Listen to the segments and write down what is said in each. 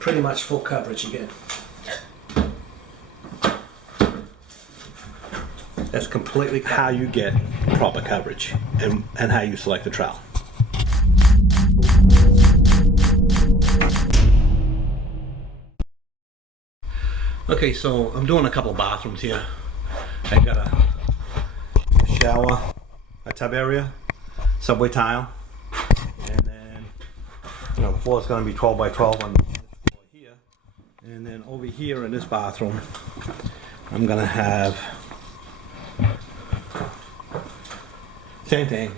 pretty much full coverage again. That's completely how you get proper coverage and how you select the trowel. Okay, so I'm doing a couple of bathrooms here. I got a shower, a tub area, subway tile, and then the floor is going to be 12 by 12 on this floor here. And then over here in this bathroom, I'm going to have same thing.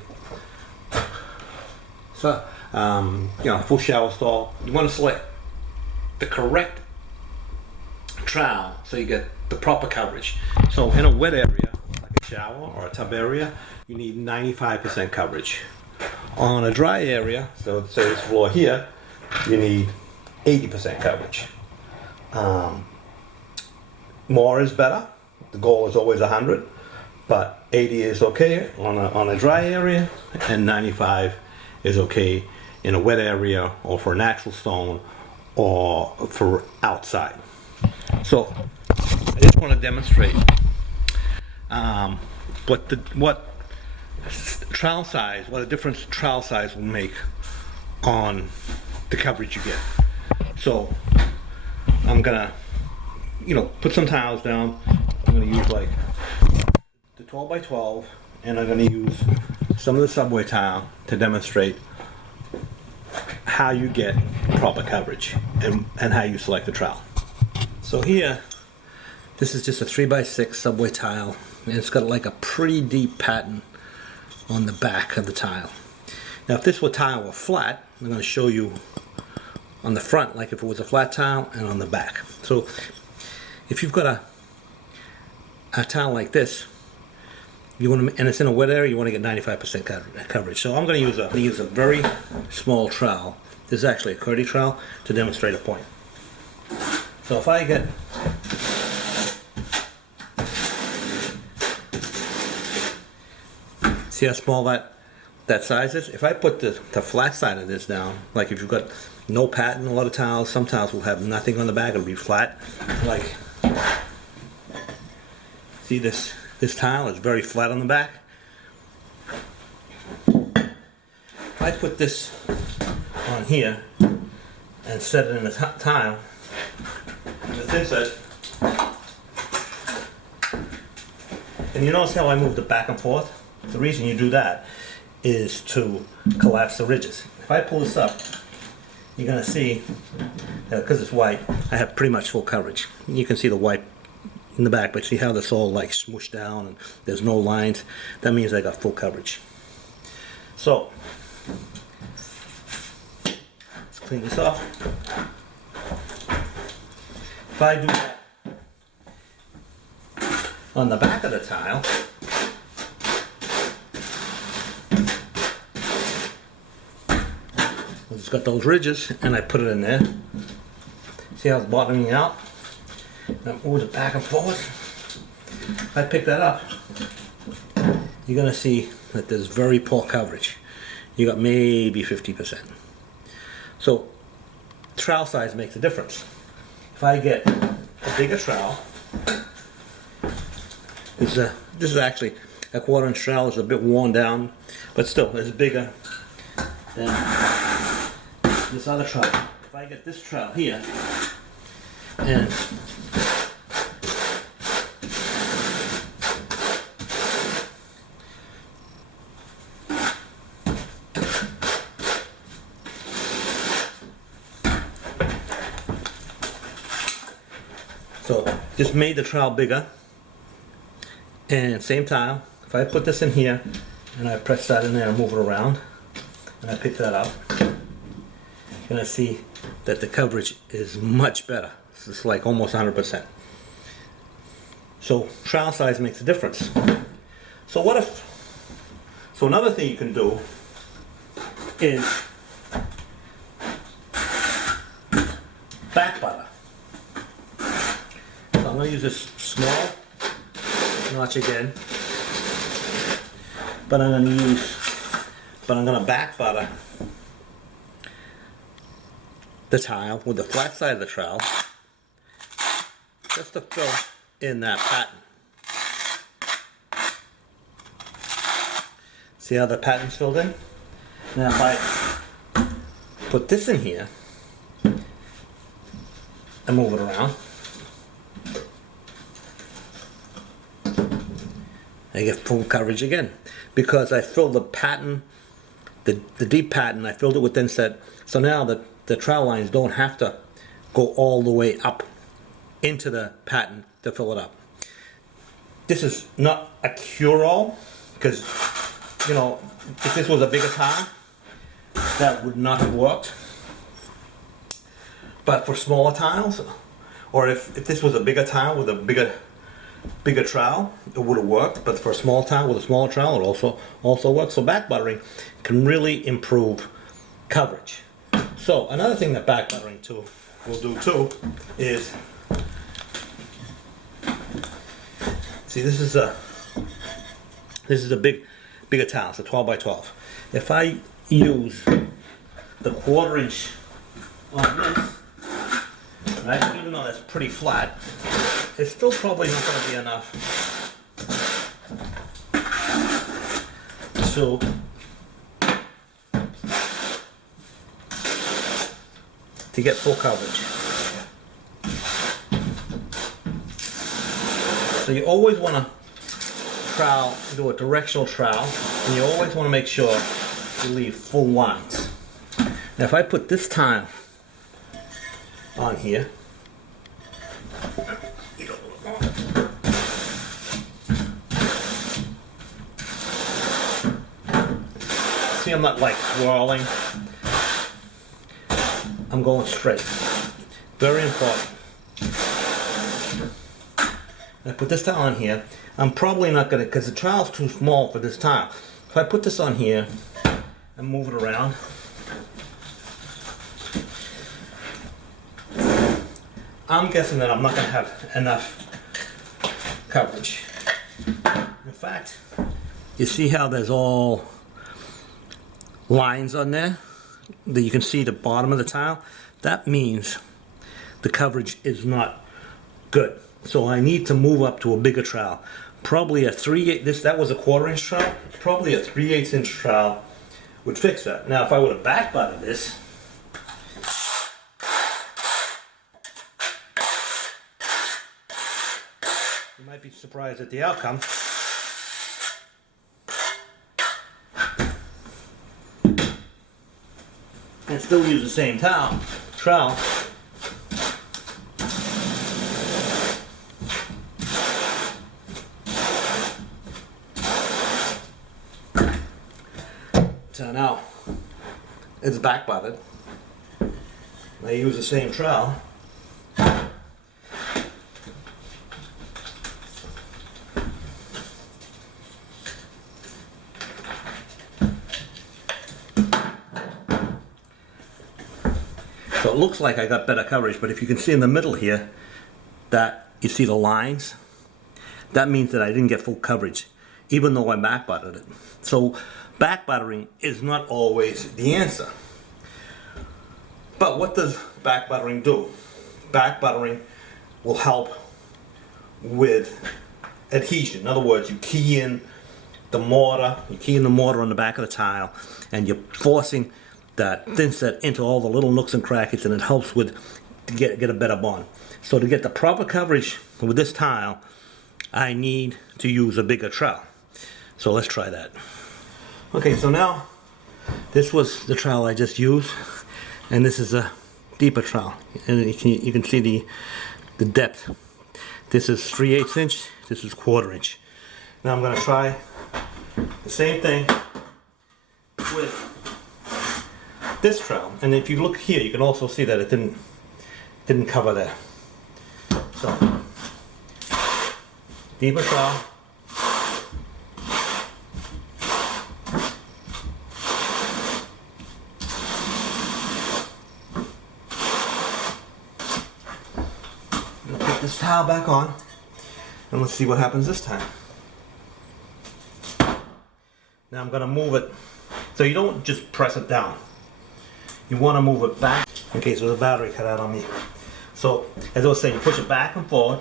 So, full shower stall. You want to select the correct trowel so you get the proper coverage. So in a wet area, like a shower or a tub area, you need 95% coverage. On a dry area, so say this floor here, you need 80% coverage. More is better. The goal is always 100, but 80 is okay on a dry area, and 95 is okay in a wet area or for a natural stone or for outside. So I just want to demonstrate what trowel size, what a difference trowel size will make on the coverage you get. So I'm gonna, put some tiles down. I'm gonna use like the 12 by 12, and I'm gonna use some of the subway tile to demonstrate how you get proper coverage and how you select the trowel. So here, this is just a 3 by 6 subway tile, and it's got like a pretty deep pattern on the back of the tile. Now if this tile were flat, I'm going to show you on the front like if it was a flat tile, and on the back. So if you've got a tile like this, and it's in a wet area, you want to get 95% coverage. So I'm going to use a very small trowel. This is actually a curdy trowel to demonstrate a point. So if I get see how small that size is? If I put the flat side of this down, like if you've got no pattern, a lot of tiles, some tiles will have nothing on the back, it'll be flat. Like, see this tile is very flat on the back. If I put this on here and set it in the tile, with this, and you notice how I moved it back and forth? The reason you do that is to collapse the ridges. If I pull this up, you're going to see, because it's white, I have pretty much full coverage. You can see the white in the back, but see how this all like smooshed down and there's no lines? That means I got full coverage. So, let's clean this off. If I do that on the back of the tile, it's got those ridges, and I put it in there. See how it's bottoming out? Now move it back and forward. If I pick that up, you're going to see that there's very poor coverage. You got maybe 50%. So trowel size makes a difference. If I get a bigger trowel, this is actually a 1/4 inch trowel. It's a bit worn down, but still it's bigger than this other trowel. If I get this trowel here and so just made the trowel bigger, and same tile. If I put this in here and I press that in there and move it around and I pick that up, you're gonna see that the coverage is much better. It's like almost 100%. So trowel size makes a difference. So another thing you can do is back butter. So I'm going to use this small notch again, but I'm going to back butter the tile with the flat side of the trowel just to fill in that pattern. See how the pattern's filled in? Now if I put this in here and move it around, I get full coverage again because I filled the pattern, the deep pattern, I filled it with inset. So now the trowel lines don't have to go all the way up into the pattern to fill it up. This is not a cure-all because, you know, if this was a bigger tile, that would not have worked. But for smaller tiles, or if this was a bigger tile with a bigger trowel, it would have worked. But for a small tile with a smaller trowel, it also works. So back buttering can really improve coverage. So another thing that back buttering tool will do too is, see, this is a bigger tile. It's a 12 by 12. If I use the 1/4 inch on this, right, even though that's pretty flat, it's still probably not going to be enough to get full coverage. So you always want to trowel, do a directional trowel, and you always want to make sure you leave full lines. Now if I put this tile on here, see, I'm not like swirling, I'm going straight. Very important. I put this tile on here. I'm probably not going to, because the trowel's too small for this tile. If I put this on here and move it around, I'm guessing that I'm not going to have enough coverage. In fact, you see how there's all lines on there? That you can see the bottom of the tile? That means the coverage is not good. So I need to move up to a bigger trowel. Probably a 3/8, that was a 1/4 inch trowel. Probably a 3/8 inch trowel would fix that. Now if I would have back butted this, you might be surprised at the outcome. And still use the same trowel. So now it's back butted. I use the same trowel. So it looks like I got better coverage, but if you can see in the middle here that you see the lines, that means that I didn't get full coverage, even though I back butted it. So back buttering is not always the answer. But what does back buttering do? Back buttering will help with adhesion. In other words, you key in the mortar on the back of the tile, and you're forcing that thin set into all the little nooks and crannies, and it helps with to get a better bond. So to get the proper coverage with this tile, I need to use a bigger trowel. So let's try that. Okay, so now this was the trowel I just used, and this is a deeper trowel, and you can see the depth. This is 3/8 inch. This is 1/4 inch. Now I'm going to try the same thing with this trowel, and if you look here, you can also see that it didn't cover there. So deeper trowel. Put this towel back on, and let's see what happens this time. Now I'm going to move it, so you don't just press it down. You want to move it back Okay, so the battery cut out on me. So, as I was saying, push it back and forward.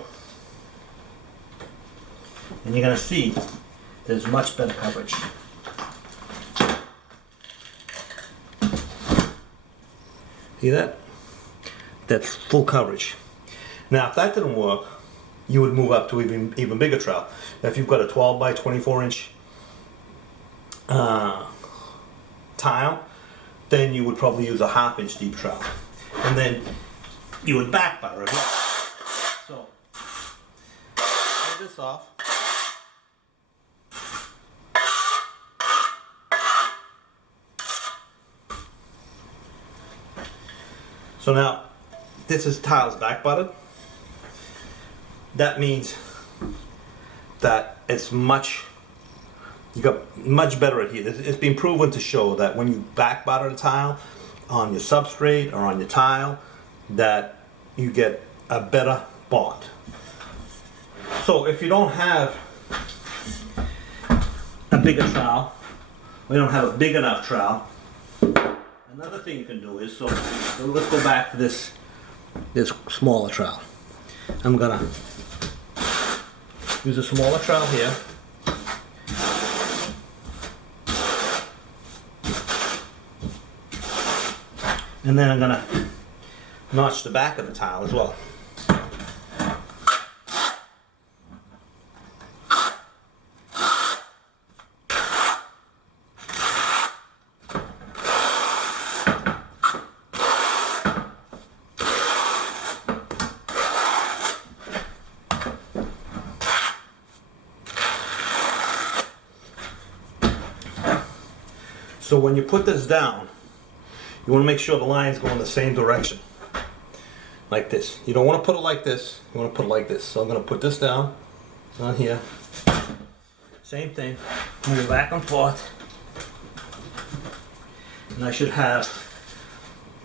And you're gonna see there's much better coverage. See that? That's full coverage. Now, if that didn't work, you would move up to even bigger trowel. Now, if you've got a 12 by 24 inch tile, then you would probably use a 1/2 inch deep trowel. And then you would back butter as well. So, take this off. So now, this is tiles back buttered. That means that it's you got much better adhesion. It's been proven to show that when you back butter a tile on your substrate or on your tile, that you get a better bond. So if you don't have a bigger trowel, or you don't have a big enough trowel, another thing you can do is, so let's go back to this smaller trowel. I'm gonna use a smaller trowel here. And then I'm gonna notch the back of the tile as well. So when you put this down, you want to make sure the lines go in the same direction. Like this. You don't want to put it like this, you want to put it like this. So I'm going to put this down on here. Same thing. Move it back and forth. And I should have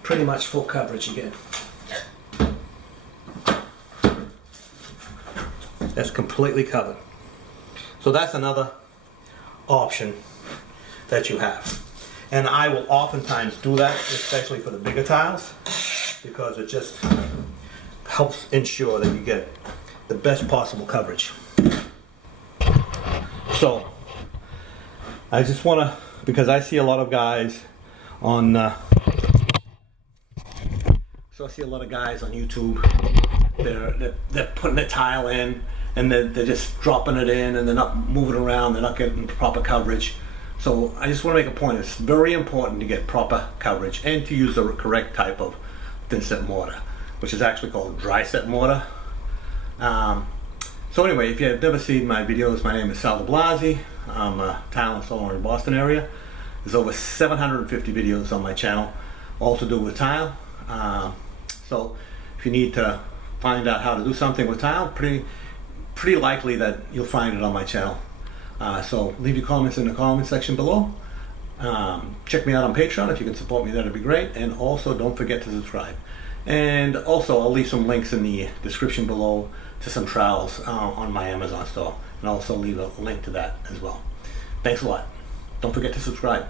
pretty much full coverage again. That's completely covered. So that's another option that you have. And I will oftentimes do that, especially for the bigger tiles, because it just helps ensure that you get the best possible coverage. So, I just want to, because I see a lot of guys on, YouTube, they're putting a tile in, and they're just dropping it in, and they're not moving around, they're not getting proper coverage. So I just want to make a point. It's very important to get proper coverage and to use the correct type of thin set mortar, which is actually called dry set mortar. So anyway, if you've never seen my videos, my name is Sal de Blasi. I'm a tile installer in the Boston area. There's over 750 videos on my channel, all to do with tile. So if you need to find out how to do something with tile, pretty likely that you'll find it on my channel. So leave your comments in the comment section below. Check me out on Patreon. If you can support me, that'd be great. And also don't forget to subscribe. And also I'll leave some links in the description below to some trowels on my Amazon store. And I'll also leave a link to that as well. Thanks a lot. Don't forget to subscribe.